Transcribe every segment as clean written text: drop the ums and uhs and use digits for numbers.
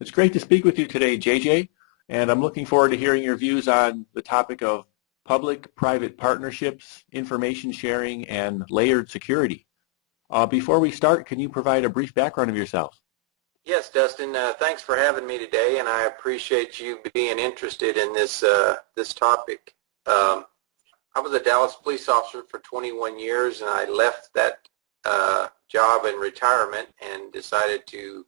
It's great to speak with you today, JJ, and I'm looking forward to hearing your views on the topic of public-private partnerships, information sharing, and layered security. Before we start, can you provide a brief background of yourself? Yes, Dustin. Thanks for having me today, and I appreciate you being interested in this topic. I was a Dallas police officer for 21 years, and I left that job in retirement and decided to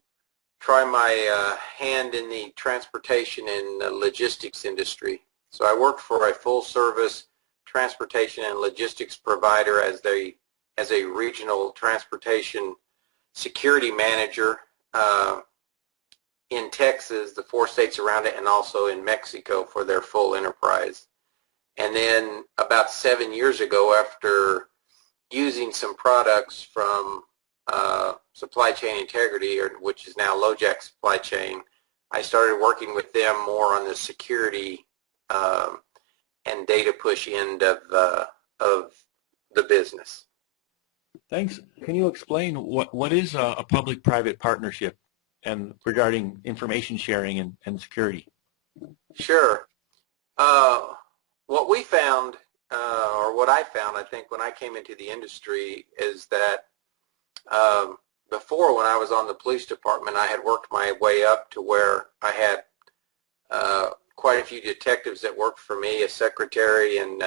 try my hand in the transportation and logistics industry. So I worked for a full-service transportation and logistics provider as a regional transportation security manager in Texas, the 4 states around it, and also in Mexico for their full enterprise. And then about 7 years ago, after using some products from Supply Chain Integrity, which is now LoJack Supply Chain, I started working with them more on the security and data push end of the business. Thanks. Can you explain what is a public-private partnership and regarding information sharing and security? Sure. What we found, or what I found, I think, when I came into the industry is that before, when I was on the police department, I had worked my way up to where I had quite a few detectives that worked for me, a secretary, and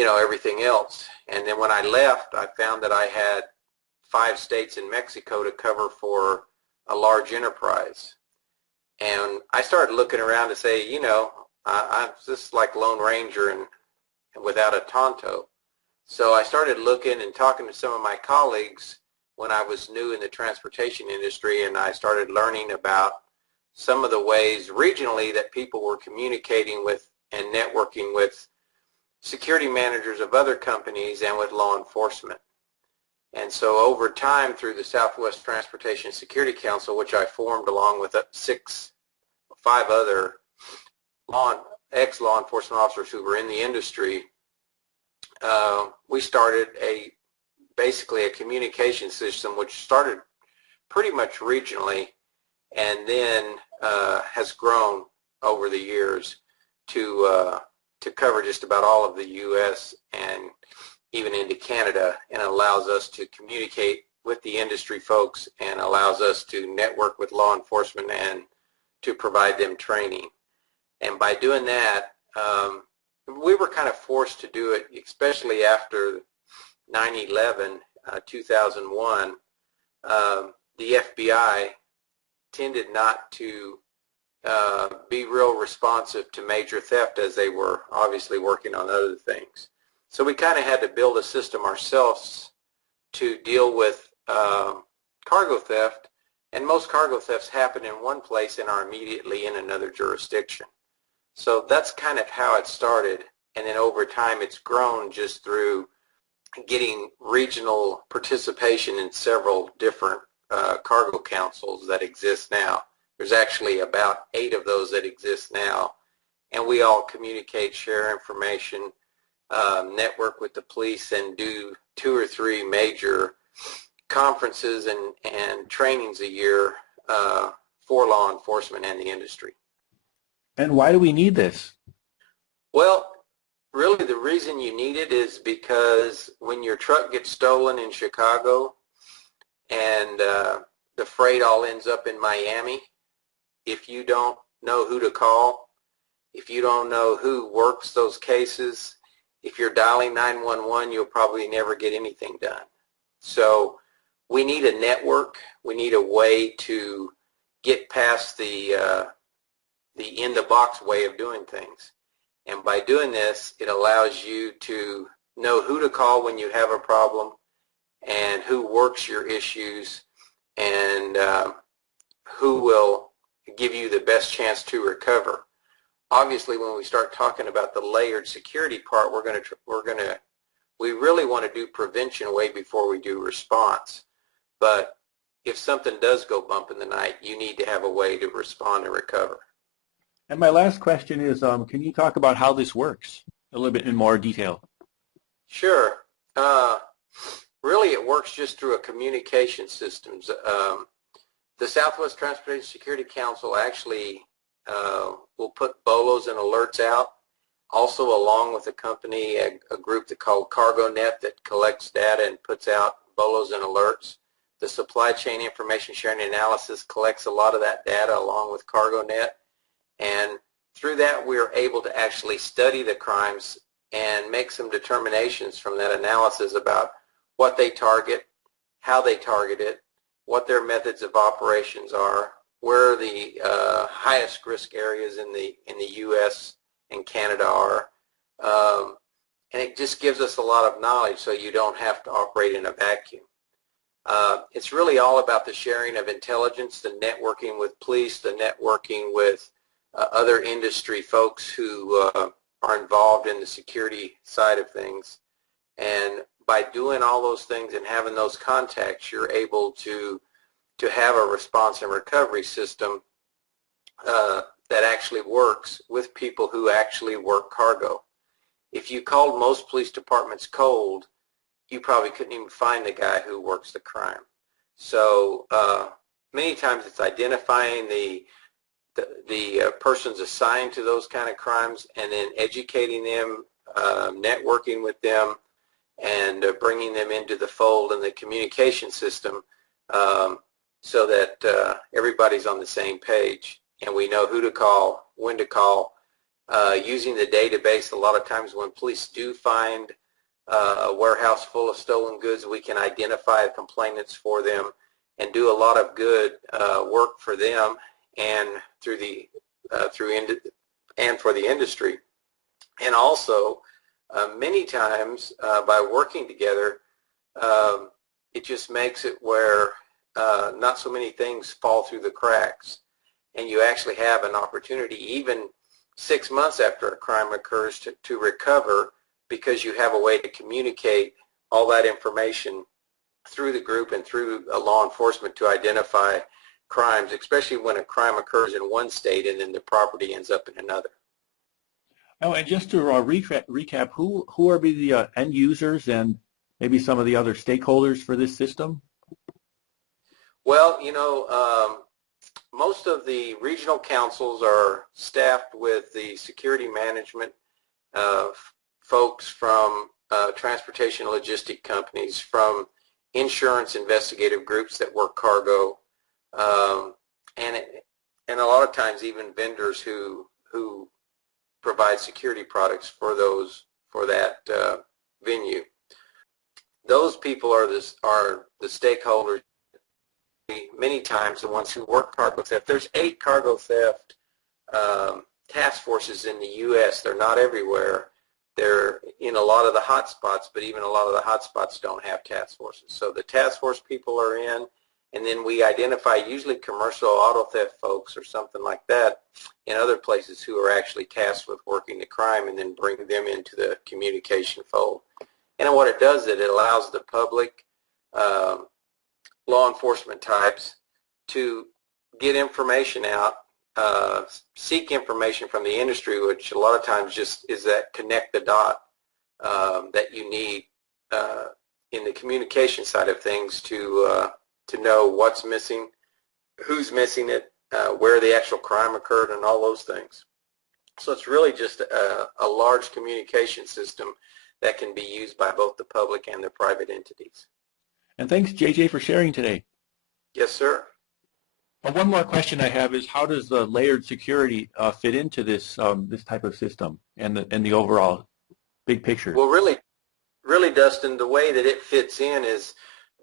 everything else. And then when I left, I found that I had 5 states in Mexico to cover for a large enterprise. And I started looking around to say, I'm just like Lone Ranger and without a Tonto. So I started looking and talking to some of my colleagues when I was new in the transportation industry, and I started learning about some of the ways regionally that people were communicating with and networking with security managers of other companies and with law enforcement. And so over time, through the Southwest Transportation Security Council, which I formed along with 5 other ex-law enforcement officers who were in the industry, we started basically a communication system which started pretty much regionally and then has grown over the years to cover just about all of the U.S. and even into Canada, and allows us to communicate with the industry folks and allows us to network with law enforcement and to provide them training. And by doing that, we were kind of forced to do it, especially after 9/11, 2001. The FBI tended not to be real responsive to major theft, as they were obviously working on other things. So we kind of had to build a system ourselves to deal with cargo theft, and most cargo thefts happen in one place and are immediately in another jurisdiction. So that's kind of how it started, and then over time it's grown just through getting regional participation in several different cargo councils that exist now. There's actually about 8 of those that exist now, and we all communicate, share information, network with the police, and do 2 or 3 major conferences and trainings a year for law enforcement and the industry. And why do we need this? Well, really the reason you need it is because when your truck gets stolen in Chicago and the freight all ends up in Miami, if you don't know who to call, if you don't know who works those cases, if you're dialing 911, you'll probably never get anything done. So we need a network. We need a way to get past the in-the-box way of doing things. And by doing this, it allows you to know who to call when you have a problem and who works your issues and who will give you the best chance to recover. Obviously, when we start talking about the layered security part, we really want to do prevention way before we do response. But if something does go bump in the night, you need to have a way to respond and recover. And my last question is, can you talk about how this works a little bit in more detail? Sure. Really, it works just through a communication systems. the Southwest Transportation Security Council actually will put BOLOs and alerts out. Also, along with a company, a group called CargoNet that collects data and puts out BOLOs and alerts. The Supply Chain Information Sharing Analysis collects a lot of that data along with CargoNet. And through that, we are able to actually study the crimes and make some determinations from that analysis about what they target, how they target it, what their methods of operations are, where the highest risk areas in the U.S. and Canada are, and it just gives us a lot of knowledge so you don't have to operate in a vacuum. It's really all about the sharing of intelligence, the networking with police, the networking with other industry folks who are involved in the security side of things. And by doing all those things and having those contacts, you're able to have a response and recovery system that actually works with people who actually work cargo. If you called most police departments cold, you probably couldn't even find the guy who works the crime. So many times it's identifying the persons assigned to those kind of crimes and then educating them, networking with them, and bringing them into the fold and the communication system so that everybody's on the same page and we know who to call, when to call. Using the database, a lot of times when police do find a warehouse full of stolen goods, we can identify complainants for them and do a lot of good work for them and for the industry. And also, many times by working together, it just makes it where not so many things fall through the cracks, and you actually have an opportunity even 6 months after a crime occurs to recover, because you have a way to communicate all that information through the group and through law enforcement to identify crimes, especially when a crime occurs in one state and then the property ends up in another. Oh, and just to recap, who are the end users and maybe some of the other stakeholders for this system? Well, you know, most of the regional councils are staffed with the security management folks from transportation logistic companies, from insurance investigative groups that work cargo, and a lot of times even vendors who provide security products for that venue. Those people are the stakeholders. Many times the ones who work cargo theft. There's 8 cargo theft task forces in the U.S. They're not everywhere. They're in a lot of the hot spots, but even a lot of the hot spots don't have task forces. So the task force people are in, and then we identify usually commercial auto theft folks or something like that in other places who are actually tasked with working the crime, and then bring them into the communication fold. And what it does is it allows the public, law enforcement types, to get information out, seek information from the industry, which a lot of times just is that connect the dot that you need in the communication side of things to know what's missing, who's missing it, where the actual crime occurred, and all those things. So it's really just a large communication system that can be used by both the public and the private entities. And thanks, JJ, for sharing today. Yes, sir. Well, one more question I have is, how does the layered security fit into this this type of system and the overall big picture? Well, really, Dustin, the way that it fits in is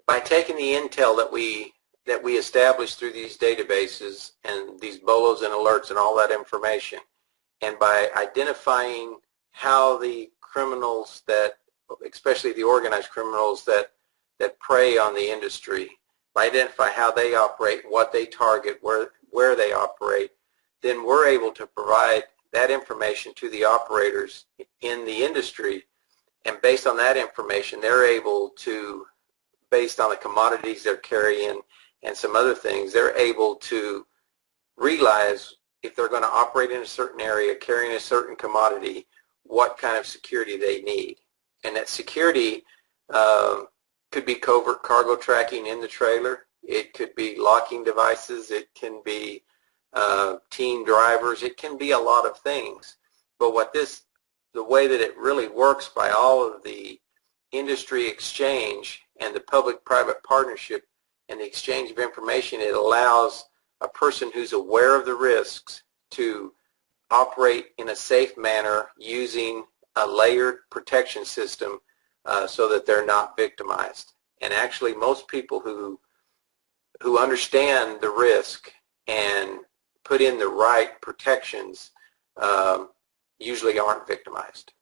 by taking the intel that we establish through these databases and these BOLOs and alerts and all that information, and by identifying how the criminals especially the organized criminals that prey on the industry, by identify how they operate, what they target, where they operate, then we're able to provide that information to the operators in the industry, and based on that information, they're able to, based on the commodities they're carrying and some other things, they're able to realize if they're going to operate in a certain area, carrying a certain commodity, what kind of security they need. And that security could be covert cargo tracking in the trailer. It could be locking devices. It can be team drivers. It can be a lot of things. But the way that it really works by all of the industry exchange and the public-private partnership and the exchange of information, it allows a person who's aware of the risks to operate in a safe manner using a layered protection system so that they're not victimized. And actually, most people who understand the risk and put in the right protections usually aren't victimized.